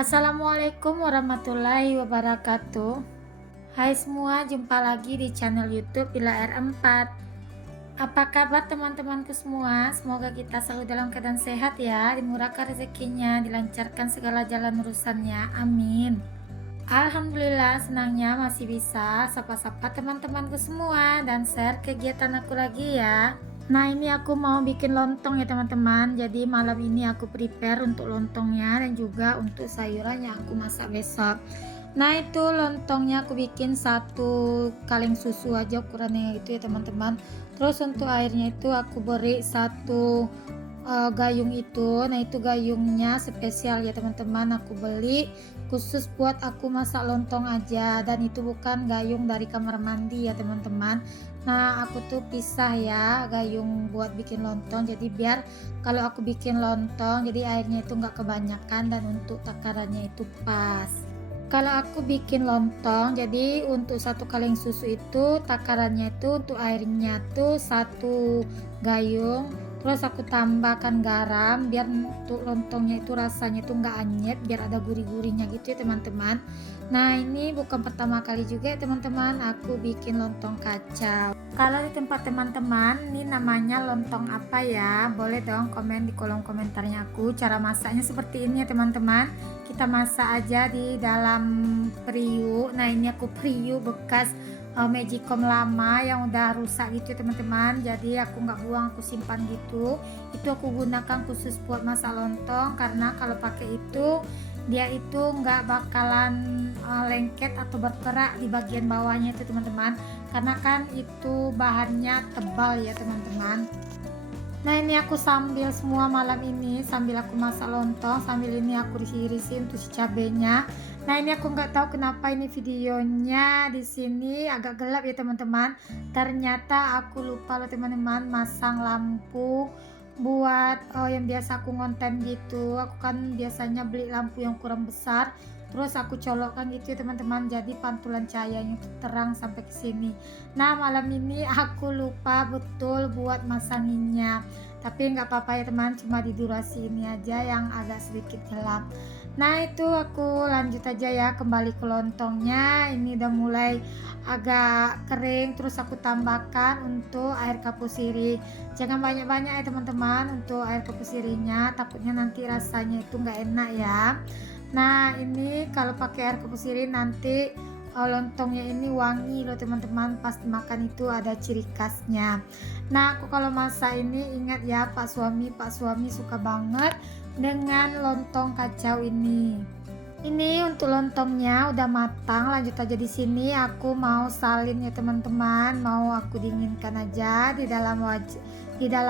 Assalamualaikum warahmatullahi wabarakatuh. Hai semua, jumpa lagi di channel YouTube Bila R4. Apa kabar teman-temanku semua? Semoga kita selalu dalam keadaan sehat ya, dimurahkan rezekinya, dilancarkan segala jalan urusannya. Amin. Alhamdulillah, senangnya masih bisa sapa-sapa teman-temanku semua dan share kegiatan aku lagi ya. Nah, ini aku mau bikin lontong ya teman-teman. Jadi malam ini aku prepare untuk lontongnya dan juga untuk sayuran yang aku masak besok. Nah, itu lontongnya aku bikin satu kaleng susu aja ukurannya gitu ya teman-teman. Terus untuk airnya itu aku beri satu gayung itu. Nah, itu gayungnya spesial ya teman-teman, aku beli khusus buat aku masak lontong aja, dan itu bukan gayung dari kamar mandi ya teman-teman. Nah, aku tuh pisah ya gayung buat bikin lontong, jadi biar kalau aku bikin lontong jadi airnya itu nggak kebanyakan dan untuk takarannya itu pas. Kalau aku bikin lontong, jadi untuk satu kaleng susu itu takarannya itu untuk airnya tuh satu gayung. Terus aku tambahkan garam biar untuk lontongnya itu rasanya itu nggak anyep, biar ada gurih-gurihnya gitu ya teman-teman. Nah, ini bukan pertama kali juga ya teman-teman aku bikin lontong kacau. Kalau di tempat teman-teman ini namanya lontong apa ya? Boleh dong komen di kolom komentarnya aku. Cara masaknya seperti ini ya teman-teman. Kita masak aja di dalam periuk. Nah, ini aku periuk bekas magicom lama yang udah rusak gitu ya teman-teman, jadi aku nggak buang, aku simpan gitu. Itu aku gunakan khusus buat masak lontong, karena kalau pakai itu dia itu nggak bakalan lengket atau berkerak di bagian bawahnya itu teman-teman, karena kan itu bahannya tebal ya teman-teman. Nah, ini aku sambil semua malam ini sambil aku masak lontong, sambil ini aku isi-isi untuk si cabenya. Nah, ini aku nggak tahu kenapa ini videonya di sini agak gelap ya teman-teman. Ternyata aku lupa loh teman-teman masang lampu buat yang biasa aku ngonten gitu. Aku kan biasanya beli lampu yang kurang besar, terus aku colokkan gitu ya teman-teman, jadi pantulan cahayanya itu terang sampai ke sini. Nah, malam ini aku lupa betul buat masanginnya, tapi nggak apa-apa ya teman, cuma di durasi ini aja yang agak sedikit gelap. Nah, itu aku lanjut aja ya kembali ke lontongnya. Ini udah mulai agak kering, terus aku tambahkan untuk air kapur sirih. Jangan banyak-banyak ya teman-teman untuk air kapur sirihnya, takutnya nanti rasanya itu nggak enak ya. Nah, ini kalau pakai air kapur sirih nanti lontongnya ini wangi loh teman-teman, pas dimakan itu ada ciri khasnya. Nah, aku kalau masak ini ingat ya Pak Suami suka banget dengan lontong kacau ini. Ini untuk lontongnya udah matang, lanjut aja di sini aku mau salin ya teman-teman, mau aku dinginkan aja di dalam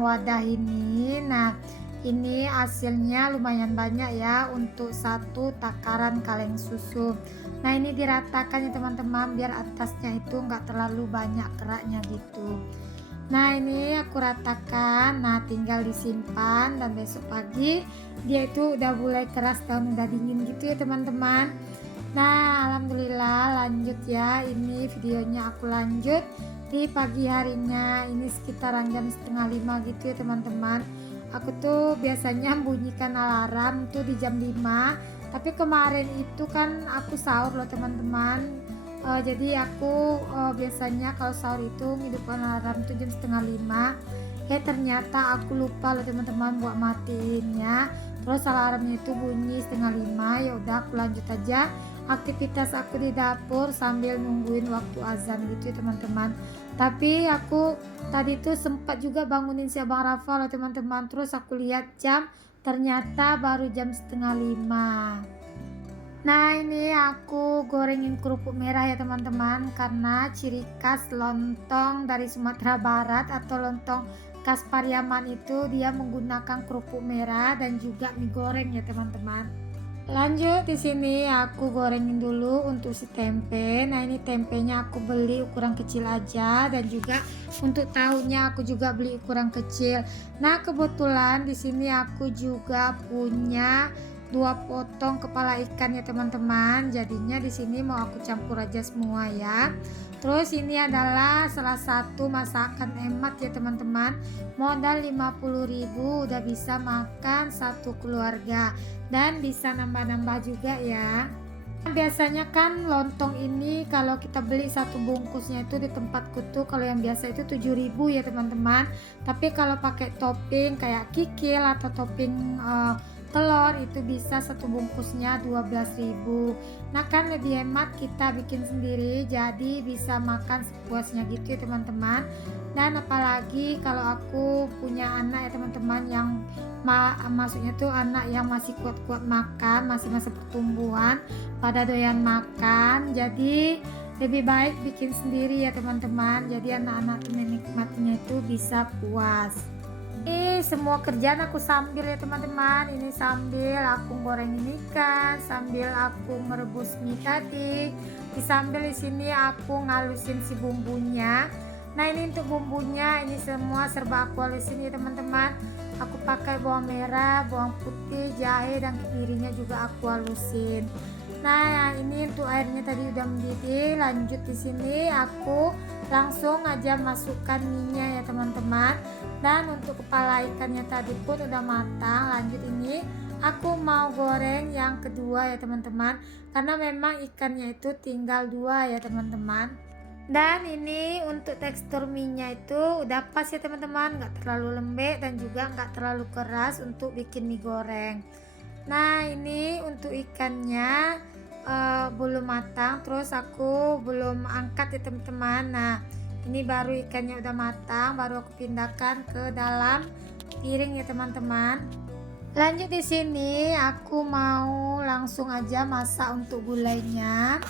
wadah ini. Nah, ini hasilnya lumayan banyak ya untuk satu takaran kaleng susu. Nah, ini diratakan ya teman-teman biar atasnya itu enggak terlalu banyak keraknya gitu. Nah, ini aku ratakan. Nah, tinggal disimpan dan besok pagi dia itu udah mulai keras dan udah dingin gitu ya teman-teman. Nah, alhamdulillah lanjut ya, ini videonya aku lanjut di pagi harinya, ini sekitaran jam setengah 5 gitu ya teman-teman. Aku tuh biasanya bunyikan alarm tuh di jam 5, tapi kemarin itu kan aku sahur loh teman-teman. Jadi aku biasanya kalau sahur itu ngidupkan alarm tuh jam setengah 5. Ternyata aku lupa loh teman-teman buat matiinnya. Terus alarmnya itu bunyi setengah 5. Ya udah, aku lanjut aja aktivitas aku di dapur sambil nungguin waktu azan gitu ya teman-teman. Tapi aku tadi tuh sempat juga bangunin si abang Rafa loh teman-teman. Terus aku lihat jam, ternyata baru jam setengah 5. Nah, ini aku gorengin kerupuk merah ya teman-teman, karena ciri khas lontong dari Sumatera Barat atau lontong khas Pariaman itu dia menggunakan kerupuk merah dan juga mie goreng ya teman-teman. Lanjut di sini aku gorengin dulu untuk si tempe. Nah, ini tempenya aku beli ukuran kecil aja, dan juga untuk tahunya aku juga beli ukuran kecil. Nah, kebetulan di sini aku juga punya 2 potong kepala ikan ya teman-teman. Jadinya di sini mau aku campur aja semua ya. Terus ini adalah salah satu masakan hemat ya teman-teman. Modal 50.000 udah bisa makan satu keluarga dan bisa nambah-nambah juga ya. Biasanya kan lontong ini kalau kita beli satu bungkusnya itu di tempatku tuh kalau yang biasa itu 7.000 ya teman-teman. Tapi kalau pakai topping kayak kikil atau topping telur itu bisa satu bungkusnya 12.000. Nah kan lebih hemat kita bikin sendiri, jadi bisa makan sepuasnya gitu ya teman-teman. Dan apalagi kalau aku punya anak ya teman-teman yang maksudnya tuh anak yang masih kuat-kuat makan, masih masa pertumbuhan, pada doyan makan, jadi lebih baik bikin sendiri ya teman-teman. Jadi anak-anak tuh menikmatinya itu bisa puas. Ini semua kerjaan aku sambil ya teman-teman. Ini sambil aku gorengin ikan, sambil aku merebus mie tadi, sambil di sini aku ngalusin si bumbunya. Nah ini untuk bumbunya, ini semua serba aku halusin ya teman-teman. Aku pakai bawang merah, bawang putih, jahe dan kemirinya juga aku halusin. Nah ini untuk airnya tadi udah mendidih. Lanjut di sini aku langsung aja masukkan minyak ya teman-teman. Dan untuk kepala ikannya tadi pun udah matang. Lanjut ini aku mau goreng yang kedua ya teman-teman, karena memang ikannya itu tinggal 2 ya teman-teman. Dan ini untuk tekstur minyak itu udah pas ya teman-teman, nggak terlalu lembek dan juga nggak terlalu keras untuk bikin mie goreng. Nah ini untuk ikannya belum matang, terus aku belum angkat ya teman-teman. Nah ini baru ikannya udah matang, baru aku pindahkan ke dalam piring ya teman-teman. Lanjut di sini aku mau langsung aja masak untuk gulainya.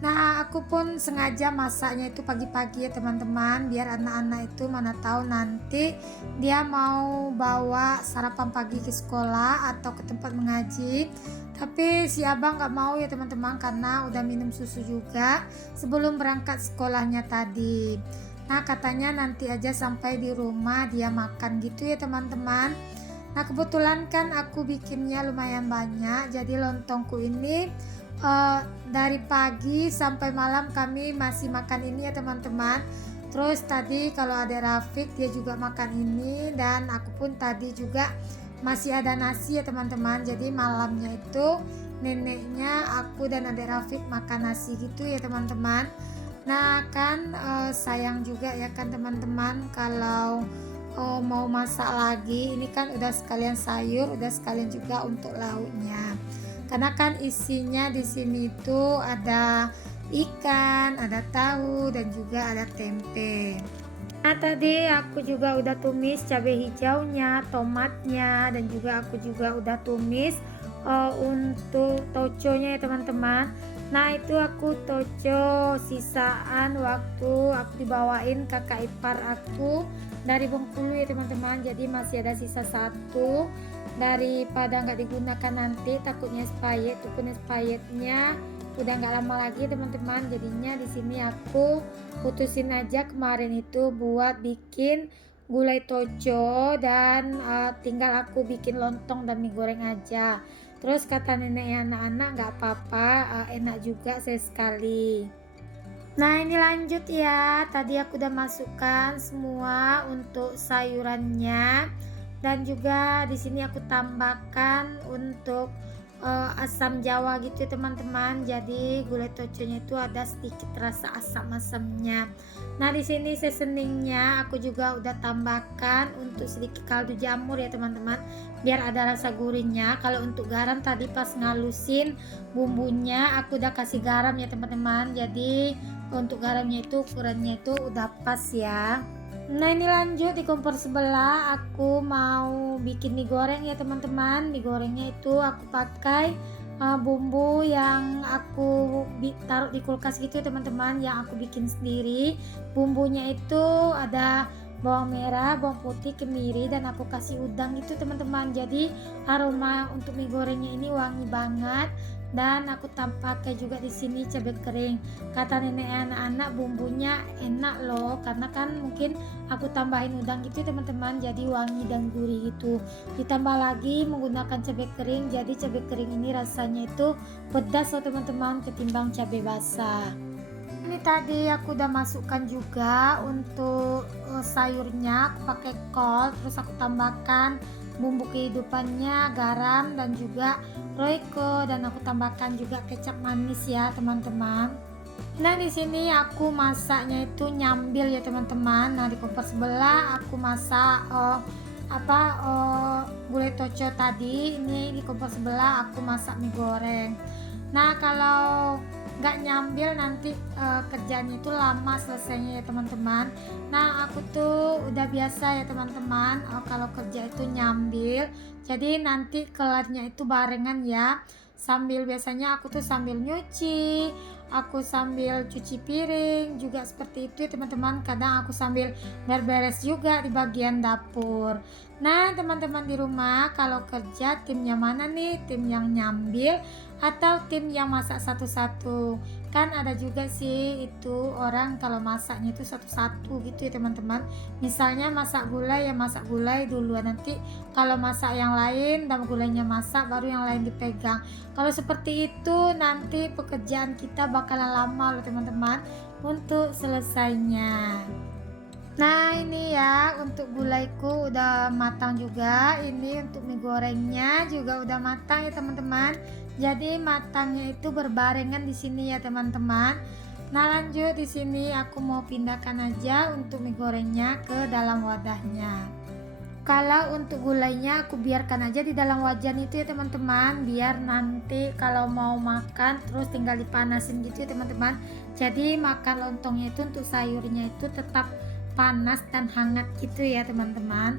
Nah aku pun sengaja masaknya itu pagi-pagi ya teman-teman, biar anak-anak itu mana tahu nanti dia mau bawa sarapan pagi ke sekolah atau ke tempat mengaji. Tapi si abang nggak mau ya teman-teman, karena udah minum susu juga sebelum berangkat sekolahnya tadi. Nah katanya nanti aja sampai di rumah dia makan gitu ya teman-teman. Nah kebetulan kan aku bikinnya lumayan banyak, jadi lontongku ini dari pagi sampai malam kami masih makan ini ya teman-teman. Terus tadi kalau ada Rafiq dia juga makan ini, dan aku pun tadi juga masih ada nasi ya teman-teman. Jadi malamnya itu neneknya aku dan adik Rafiq makan nasi gitu ya teman-teman. Nah kan sayang juga ya kan teman-teman kalau mau masak lagi. Ini kan udah sekalian sayur, udah sekalian juga untuk lauknya. Karena kan isinya di sini itu ada ikan, ada tahu dan juga ada tempe. Nah tadi aku juga udah tumis cabai hijaunya, tomatnya, dan juga aku juga udah tumis untuk toconya ya teman-teman. Nah itu aku toco sisaan waktu aku dibawain kakak ipar aku dari Bengkulu ya teman-teman. Jadi masih ada sisa satu, daripada nggak digunakan nanti takutnya expired. Itu pun expirednya udah nggak lama lagi teman-teman. Jadinya di sini aku putusin aja kemarin itu buat bikin gulai toco, dan tinggal aku bikin lontong dan mie goreng aja. Terus kata neneknya anak-anak nggak apa-apa, enak juga sesekali. Nah ini lanjut ya, tadi aku udah masukkan semua untuk sayurannya, dan juga di sini aku tambahkan untuk asam jawa gitu ya teman-teman. Jadi gulai toconya itu ada sedikit rasa asam-asamnya. Nah di sini seasoningnya aku juga udah tambahkan untuk sedikit kaldu jamur ya teman-teman, biar ada rasa gurihnya. Kalau untuk garam tadi pas ngalusin bumbunya aku udah kasih garam ya teman-teman. Jadi untuk garamnya itu ukurannya itu udah pas ya. Nah ini lanjut di kompor sebelah aku mau bikin mie goreng ya teman-teman. Mie gorengnya itu aku pakai bumbu yang aku taruh di kulkas gitu ya teman-teman, yang aku bikin sendiri. Bumbunya itu ada bawang merah, bawang putih, kemiri, dan aku kasih udang itu teman-teman. Jadi aroma untuk mie gorengnya ini wangi banget Dan aku pakai juga di sini cabai kering. Kata nenek anak-anak bumbunya enak loh, karena kan mungkin aku tambahin udang gitu teman-teman, jadi wangi dan gurih gitu. Ditambah lagi menggunakan cabai kering, jadi cabai kering ini rasanya itu pedas loh teman-teman ketimbang cabai basah. Ini tadi aku udah masukkan juga untuk sayurnya, aku pakai kol, terus aku tambahkan bumbu kehidupannya, garam dan juga roiko, dan aku tambahkan juga kecap manis ya teman-teman. Nah di sini aku masaknya itu nyambil ya teman-teman. Nah di kompor sebelah aku masak gulai toco tadi. Ini di kompor sebelah aku masak mie goreng. Nah kalau nggak nyambil nanti kerjaan itu lama selesainya ya teman-teman. Nah aku tuh udah biasa ya teman-teman, kalau kerja itu nyambil, jadi nanti kelarnya itu barengan ya, sambil biasanya aku tuh sambil nyuci, aku sambil cuci piring juga seperti itu ya teman-teman. Kadang aku sambil beres-beres juga di bagian dapur. Nah teman-teman di rumah kalau kerja timnya mana nih, tim yang nyambil atau tim yang masak satu-satu? Kan ada juga sih itu orang kalau masaknya itu satu-satu gitu ya teman-teman. Misalnya masak gulai ya masak gulai duluan, nanti kalau masak yang lain dan gulainya masak baru yang lain dipegang. Kalau seperti itu nanti pekerjaan kita bakalan lama loh teman-teman untuk selesainya. Nah ini ya untuk gulaiku udah matang juga. Ini untuk mie gorengnya juga udah matang ya teman-teman. Jadi matangnya itu berbarengan di sini ya teman-teman. Nah lanjut di sini aku mau pindahkan aja untuk mie gorengnya ke dalam wadahnya. Kalau untuk gulainya aku biarkan aja di dalam wajan itu ya teman-teman, biar nanti kalau mau makan terus tinggal dipanasin gitu ya teman-teman. Jadi makan lontongnya itu untuk sayurnya itu tetap panas dan hangat gitu ya teman-teman.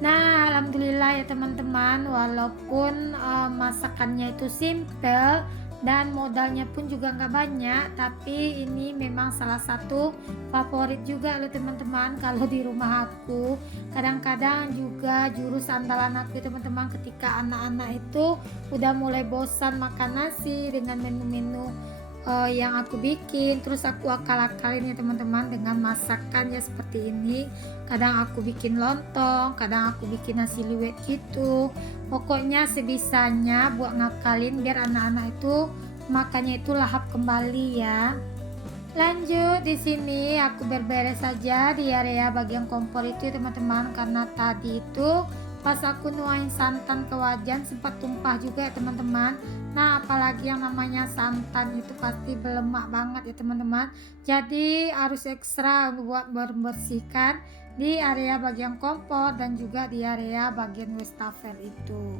Nah alhamdulillah ya teman-teman, walaupun masakannya itu simple dan modalnya pun juga nggak banyak, tapi ini memang salah satu favorit juga loh teman-teman kalau di rumah aku. Kadang-kadang juga jurus andalan aku teman-teman, ketika anak-anak itu udah mulai bosan makan nasi dengan menu-menu yang aku bikin, terus aku akal-akalin ya teman-teman dengan masakannya seperti ini. Kadang aku bikin lontong, kadang aku bikin nasi liwet gitu. Pokoknya sebisanya buat ngakalin biar anak-anak itu makannya itu lahap kembali ya. Lanjut di sini aku beres saja di area bagian kompor itu ya teman-teman, karena tadi itu pas aku nuain santan ke wajan sempat tumpah juga ya teman-teman. Nah apalagi yang namanya santan itu pasti berlemak banget ya teman-teman, jadi harus ekstra buat membersihkan di area bagian kompor dan juga di area bagian wastafel itu.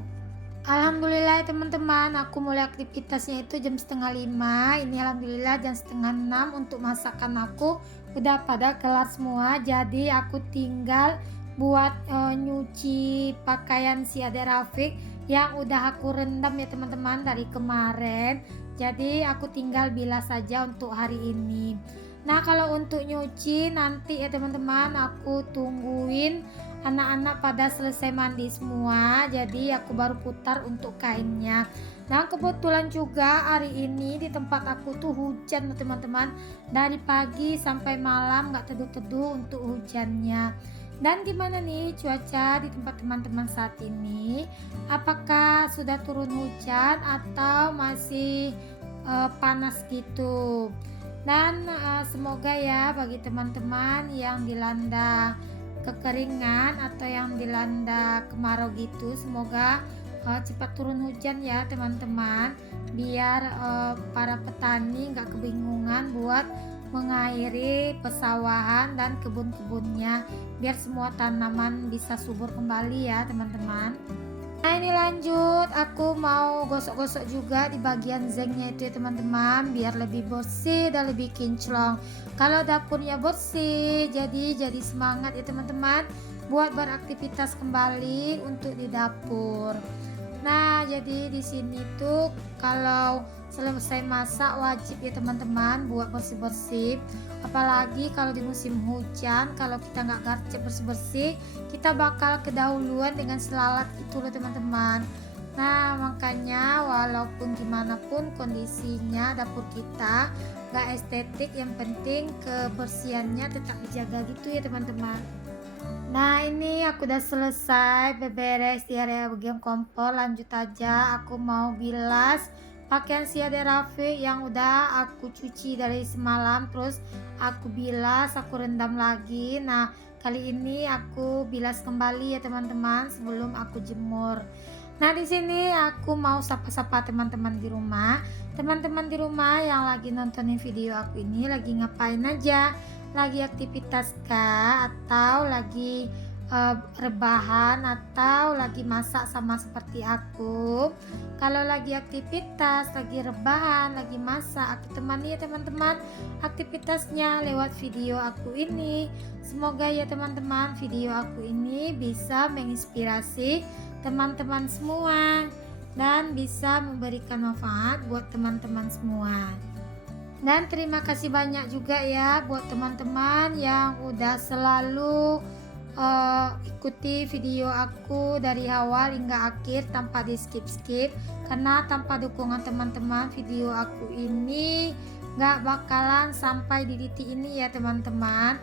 Alhamdulillah ya teman-teman, aku mulai aktivitasnya itu jam setengah 5. Ini alhamdulillah jam setengah 6 untuk masakan aku udah pada kelar semua. Jadi aku tinggal buat nyuci pakaian si Ade Rafiq yang udah aku rendam ya teman-teman dari kemarin. Jadi aku tinggal bilas saja untuk hari ini. Nah kalau untuk nyuci nanti ya teman-teman, aku tungguin anak-anak pada selesai mandi semua, jadi aku baru putar untuk kainnya. Nah kebetulan juga hari ini di tempat aku tuh hujan teman-teman, dari pagi sampai malam nggak teduh-teduh untuk hujannya. Dan gimana nih cuaca di tempat teman-teman saat ini? Apakah sudah turun hujan atau masih panas gitu? Dan semoga ya bagi teman-teman yang dilanda kekeringan atau yang dilanda kemarau gitu, semoga cepat turun hujan ya teman-teman, biar para petani nggak kebingungan buat mengairi pesawahan dan kebun-kebunnya, biar semua tanaman bisa subur kembali ya teman-teman. Nah ini lanjut, aku mau gosok-gosok juga di bagian zengnya itu ya teman-teman, biar lebih bersih dan lebih kinclong. Kalau dapurnya bersih, jadi semangat ya teman-teman buat beraktivitas kembali untuk di dapur. Nah jadi di sini tuh kalau selesai masak wajib ya teman-teman buat bersih-bersih, apalagi kalau di musim hujan. Kalau kita nggak garcep bersih-bersih, kita bakal kedahuluan dengan selalat itu loh teman-teman. Nah, makanya walaupun gimana pun kondisinya dapur kita gak estetik, yang penting kebersihannya tetap dijaga gitu ya teman-teman. Nah, ini aku udah selesai beberes di area bagian kompor. Lanjut aja, aku mau bilas pakaian si Ade Raffi yang udah aku cuci dari semalam. Terus aku bilas, aku rendam lagi. Nah, kali ini aku bilas kembali ya teman-teman sebelum aku jemur. Nah, di sini aku mau sapa-sapa teman-teman di rumah. Teman-teman di rumah yang lagi nontonin video aku ini lagi ngapain aja? Lagi aktivitas kah, atau lagi rebahan, atau lagi masak sama seperti aku? Kalau lagi aktivitas, lagi rebahan, lagi masak, aku temani ya teman-teman aktivitasnya lewat video aku ini. Semoga ya teman-teman video aku ini bisa menginspirasi teman-teman semua dan bisa memberikan manfaat buat teman-teman semua. Dan terima kasih banyak juga ya buat teman-teman yang udah selalu ikuti video aku dari awal hingga akhir tanpa di skip-skip, karena tanpa dukungan teman-teman video aku ini gak bakalan sampai di titik ini ya teman-teman.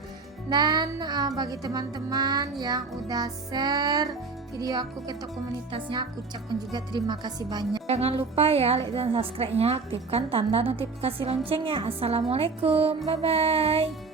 Dan bagi teman-teman yang udah share video aku ke komunitasnya, aku ucapkan juga terima kasih banyak. Jangan lupa ya like dan subscribe nya, aktifkan tanda notifikasi loncengnya. Assalamualaikum, bye bye.